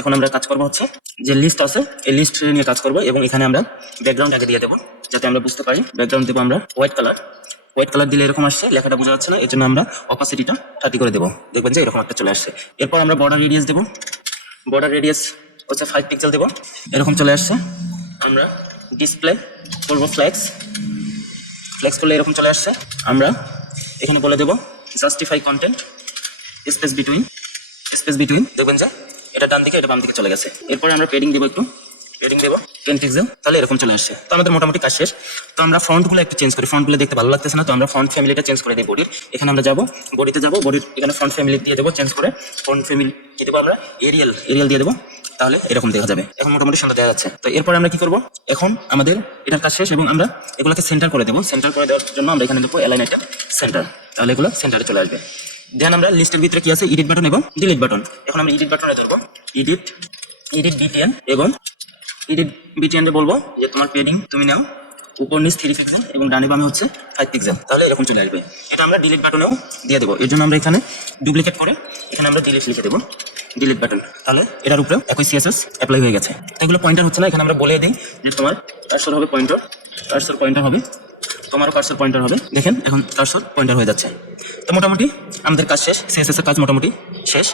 এখন আমরা কাজ করবো হচ্ছে যে লিস্ট আছে এই লিস্ট নিয়ে কাজ করবো, এবং এখানে আমরা ব্যাকগ্রাউন্ড আগে দিয়ে দেবো যাতে আমরা বুঝতে পারি। ব্যাকগ্রাউন্ড দেবো আমরা হোয়াইট কালার দিলে এরকম আসছে, লেখাটা বোঝা যাচ্ছে না, এর জন্য আমরা অপাসিটিটা 30 করে দেবো, দেখবেন যে এরকম একটা চলে আসছে। এরপর আমরা বর্ডার রেডিয়াস দেবো, বর্ডার রেডিয়াস হচ্ছে 5 পিক্সেল দেবো, এরকম চলে আসছে। আমরা ডিসপ্লে করবো ফ্লেক্স করলে এরকম চলে আসছে। আমরা এখানে বলে দেবো জাস্টিফাই কন্টেন্ট স্পেস বিটুইন, দেখবেন যে এটা ডান দিকে এটা বাম দিকে চলে গেছে। এরপরে আমরা পেডিং দেবো, একটু পেডিং দেবো 10 পিক্সেল, তাহলে এরকম চলে আসছে। তো আমাদের মোটামুটি কাজ শেষ। তো আমরা ফন্টগুলো একটু চেঞ্জ করি, ফন্টগুলো দেখতে ভালো লাগতেছে না, তো আমরা ফন্ট ফ্যামিলিটা চেঞ্জ করে দিই বডির। এখানে আমরা যাবো বডিতে যাবো, বডির এখানে ফন্ট ফ্যামিলি দিয়ে দেবো, চেঞ্জ করে ফন্ট ফ্যামিলি দিয়ে দেবো আমরা এরিয়াল দিয়ে দেবো, তাহলে এরকম দেখা যাবে। এখন মোটামুটি সুন্দর দেখা যাচ্ছে। তো এরপর আমরা কি করবো, এখন আমাদের এটার কাজ শেষ এবং আমরা এগুলোকে সেন্টার করে দেবো। সেন্টার করে দেওয়ার জন্য আমরা এখানে দেবো অ্যালাইন একটা সেন্টার, তাহলে এগুলো সেন্টারে চলে আসবে। দেন আমরা লিস্টের ভিতরে কি আছে, এডিট বাটন এবং ডিলিট বাটন। এখন আমরা এডিট বাটনে ধরবো, এডিট বিটিএন, এবং এডিট বিটিএন বলবো যে তোমার পেডিং তুমি নাও উপর নিচ 3 পিক্সেল এবং ডানে বামে হচ্ছে 5 পিক্সেল, তাহলে এরকম চলে আসবে। এটা আমরা ডিলিট বাটনেও দিয়ে দেবো। এর জন্য আমরা এখানে ডুপ্লিকেট করে এখানে আমরা ডিলিট লিখে দেবো, ডিলিট বাটন, তাহলে এটার উপরে একই সিএসএস অ্যাপ্লাই হয়ে গেছে। এগুলো পয়েন্টার হচ্ছে না, এখানে আমরা বলে দিই যে তোমার কার্সর হবে পয়েন্টার হবে, তোমারও কার্সর পয়েন্টার হবে। দেখেন এখন কার্সর পয়েন্টার হয়ে যাচ্ছে। তো মোটামুটি আমাদের কাজ শেষ, সিএসএস এর কাজ মোটামুটি শেষ।